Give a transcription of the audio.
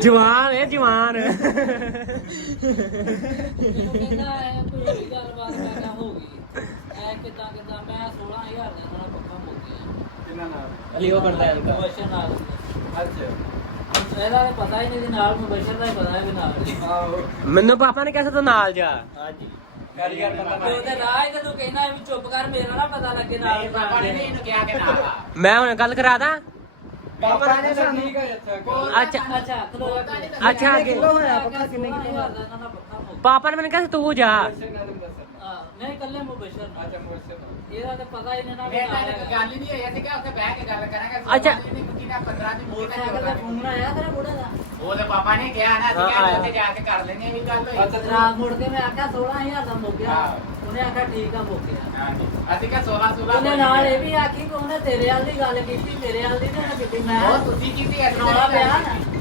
ਜਵਾਨ ਹੈ ਜਵਾਨ। ਕਹਿੰਦਾ ਕੋਈ ਗੱਲਬਾਤ ਮੈਂ ਕਿਹਾ ਹੋ ਗਈ ਐ ਕਿਦਾਂ ਮੈਂ 16000 ਦੇ ਨਾਲ ਪੱਕਾ ਹੋ ਗਿਆ। ਕਿੰਨਾ ਨਾਲ ਲਿਓ ਕਰਦਾ ਹੈ ਮੁਬਸ਼ਰ ਨਾਲ ਅੱਛਾ ਇਹਦਾ ਤਾਂ ਪਤਾ ਹੀ ਨਹੀਂ ਸੀ ਨਾਲ ਮੁਬਸ਼ਰ ਦਾ ਹੀ ਪਤਾ ਹੈ ਵੀ ਨਾਲ ਆਹੋ ਮੈਨੂੰ ਪਾਪਾ ਨੇ ਕਿਹਾ ਤੂੰ ਨਾਲ ਜਾ। ਹਾਂਜੀ ਗੱਲ ਕਰ ਪਤਾ ਤੇ ਉਹਦੇ ਰਾਹ ਤੇ ਤੂੰ ਕਹਿੰਦਾ ਵੀ ਚੁੱਪ ਕਰ ਮੇਰਾ ਨਾ ਪਤਾ ਲੱਗੇ ਨਾਲ ਪਾਪਾ ਨੇ ਨਹੀਂ ਇਹਨੂੰ ਕਿਹਾ ਕਿ ਨਾ ਆ। ਮੈਂ ਹੁਣ ਗੱਲ ਕਰਾ ਦਾਂ। ਪਾਪਾ ਨੇ ਸਾਨੂੰ ਠੀਕ ਹੈ ਅੱਛਾ ਅੱਛਾ ਖਲੋ ਅੱਛਾ ਅੱਗੇ ਹੋਇਆ ਪੱਕਾ ਕਿੰਨੇ ਕਿਲੋ ਦਾ ਪੱਕਾ ਹੋ ਪਾਪਾ ਨੇ ਮੈਨੂੰ ਕਿਹਾ ਤੂੰ ਜਾ। ਨਹੀਂ ਕੱਲੇ ਮੁਬਸ਼ਰ ਨਾਲ ਅੱਛਾ ਮੁਰਸ਼ਦ ਇਹਦਾ ਤਾਂ ਪਤਾ ਹੀ ਨਹੀਂ ਨਾ ਵੀ ਮੈਂ ਤਾਂ ਨਾਲ ਇੱਕ ਹੈਗਾ। ਗੱਲ ਹੀ ਨਹੀਂ ਹੋਈ ਸੀ ਕਿ ਉੱਥੇ ਬਹਿ ਕੇ ਗੱਲ ਕਰਾਂਗੇ। ਅੱਛਾ। ਇਹਨੇ ਮੁੱਕੀ ਦਾ 15 ਦੀ ਮੁੱਕੀ ਦਾ ਮੋਟਰਸਾਈਕਲ ਦਾ ਫੋਨ ਆਇਆ ਤੇਰਾ ਬੁੜਾ ਦਾ ਉਹ ਤਾਂ ਪਾਪਾ ਨੇ ਕਿਹਾ ਨਾ ਅਸੀਂ ਹਾਂ, ਕਿਹਾ ਆਇਆ। ਉੱਥੇ ਜਾ ਕੇ ਕਰ ਲੈਣੇ ਵੀ ਗੱਲ ਹੋਈ। ਅੱਛਾ। ਰਾਤ ਮੁੜ ਕੇ ਮੈਂ ਆਖਿਆ 16000 ਦਾ ਮੁੱਕ ਗਿਆ ਹਾਂ। ਉਹਨੇ ਆਖਿਆ ਠੀਕ ਆ ਮੁੱਕ ਗਿਆ ਹਾਂਜੀ ਅਸੀਂ ਕਿਹਾ 16 ਉਹਨੇ ਨਾਲ ਇਹ ਵੀ ਆਖੀ ਕਿ ਉਹਨੇ ਤੇਰੇ ਵਾਲੀ ਗੱਲ ਕੀਤੀ ਤੇਰੇ ਵਾਲੀ ਨਹੀਂ ਉਹਨੇ ਕੀਤੀ ਮੈਂ ਉਹ ਤੁਸੀਂ ਕੀਤੀ ਅਸੀਂ ਰੌਲਾ ਤਾਂ ਪਿਆ ਨਹੀਂ ਨਾ